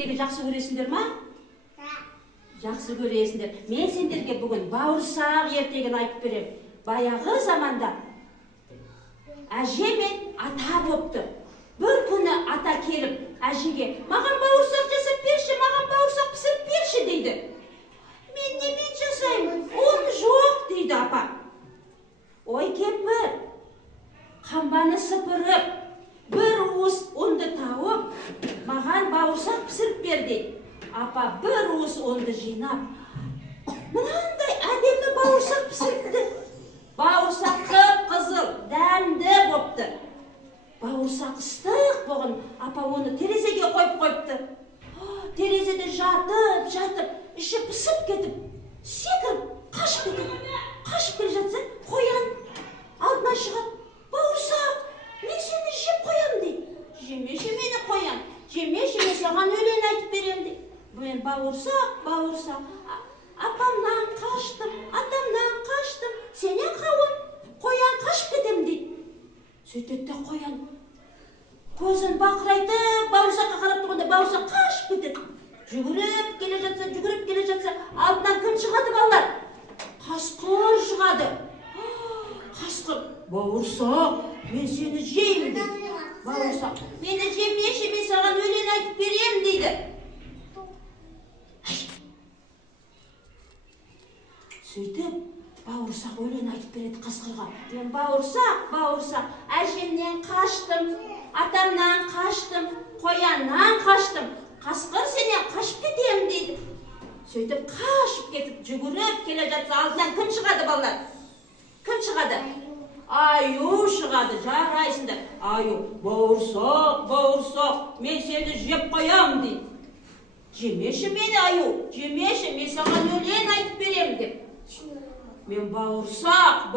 ертегі жақсы көресіңдер ма? Жақсы көресіңдер. Мен сендерге бүгін бауырсақ ертегін айтып берем. Баяғы заманда әже мен ата болыпты. Бір күні ата келіп, әжеге, маған бауырсақ жасап берші, маған бауырсақ пісіріп берші дейді. Мен немен жасаймын? Он жоқ дейді апа. Ой кемпір, қамбаны сыпырып, бір уыс ұнды тауып, маған бауырсақ пісіріп бер дейді. Апа бір уыс ұнды жинап, мынандай әдемі бауырсақ пісіріпті. Бауырсақ қып-қызыл, дәмді бопты. Бауырсақ ыстық болған, апа оны терезеге қойып қойыпты. Терезеде жатып, іші пысып кетіп, секіріп, қашып келе жатса, қоян алдынан шығады. Бауырсақ, мен сені жеп қоям дейді. Жемеші мені қоян, жемеші саған өлең айтып берем дейді. Мен бауырсақ, апамнан қаштым, атамнан қаштым, сенен қауын, қоян қашып кетем дейді. Сөйтетті қоян көзін бақырайтып, бауырсаққа қарап тұрғанда бауырсақ қашып кетеді. Жүгіріп келе жатса, алдынан кім шығады балалар? Қасқыр шығады. Қасқыр, бауырсақ, мен сені жеймін дейді. Бауырсақ, мені жемеші, мен саған өлең айтып берем дейді. Сөйтіп, бауырсақ өлең айтып береді қасқырға. Мен бауырсақ, әжемнен қаштым, атамнан қаштым, қояннан қаштым. Қасқыр сенен қашып кетем дейді. Сөйтіп, қашып кетіп, жүгіріп келе жатса, алдынан кім шығады балалар? Кім шығады? Аю шығады, жарайсыңдар. Аю, бауырсақ, мен сені жеп қоям дейді. Жемеші мені, аю, жемеші, мен саған өлең айтып берем деп. Мен бауырсақ,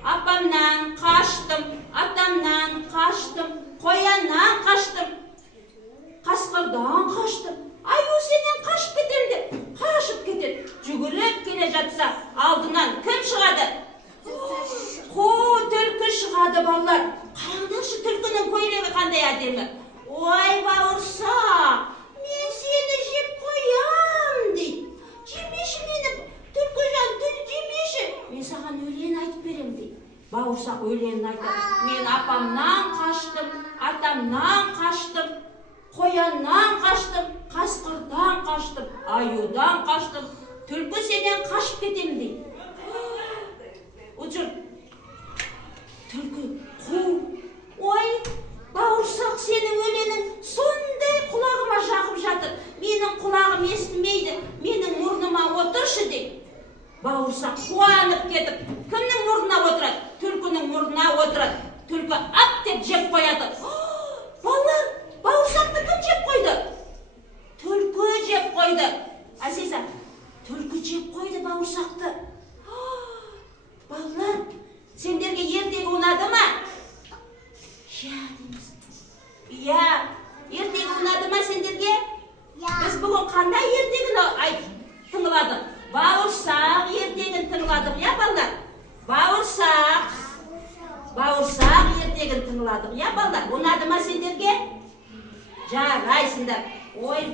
апамнан қаштым, атамнан қаштым, қояннан қаштым, қасқырдан қаштым. Аю сенен қашып кетем деп, қашып кетеді. Жүгіріп келе жатса, алдынан кім шығады? Түлкі шығады балалар. Қараңдаршы, түлкінің көйлегі қандай әдемі. Ой бауырсақ, мен сені жеп қоям дейді. Жемеші мені, түлкіжан, жемеші. Мен саған өлең айтып берем дейді. Бауырсақ өлең айтады. Мен апамнан қаштым, атамнан қаштым, қояннан қаштым, қасқырдан қаштым, аюдан қаштым, түлкі сенен қашып кетем дейді. Ұжыр, түлкі, ой, бауырсақ, сенің өлеңің сондай құлағыма жағып жатыр. Менің құлағым естімейді, менің мұрныма отыршы дейді. Бауырсақ қуанып кетіп, кімнің мұрнына отырады? Түлкінің мұрнына отырады. Түлкі ап деп жеп қояды. Балалар, бауырсақты кім жеп қойды? Түлкі жеп қойды. Әсиса, түлкі жеп қойды бауырсақты. Балалар, сендерге ертегі ұнады ма? Иә, ертегі ұнады ма сендерге? Біз бүгін қандай ертегіні тыңладық? Бауырсақ ертегін тыңладық, иә балалар? Бауырсақ ертегін тыңладық, иә балалар? Ұнады ма сендерге? Жарайсыңдар. Ой,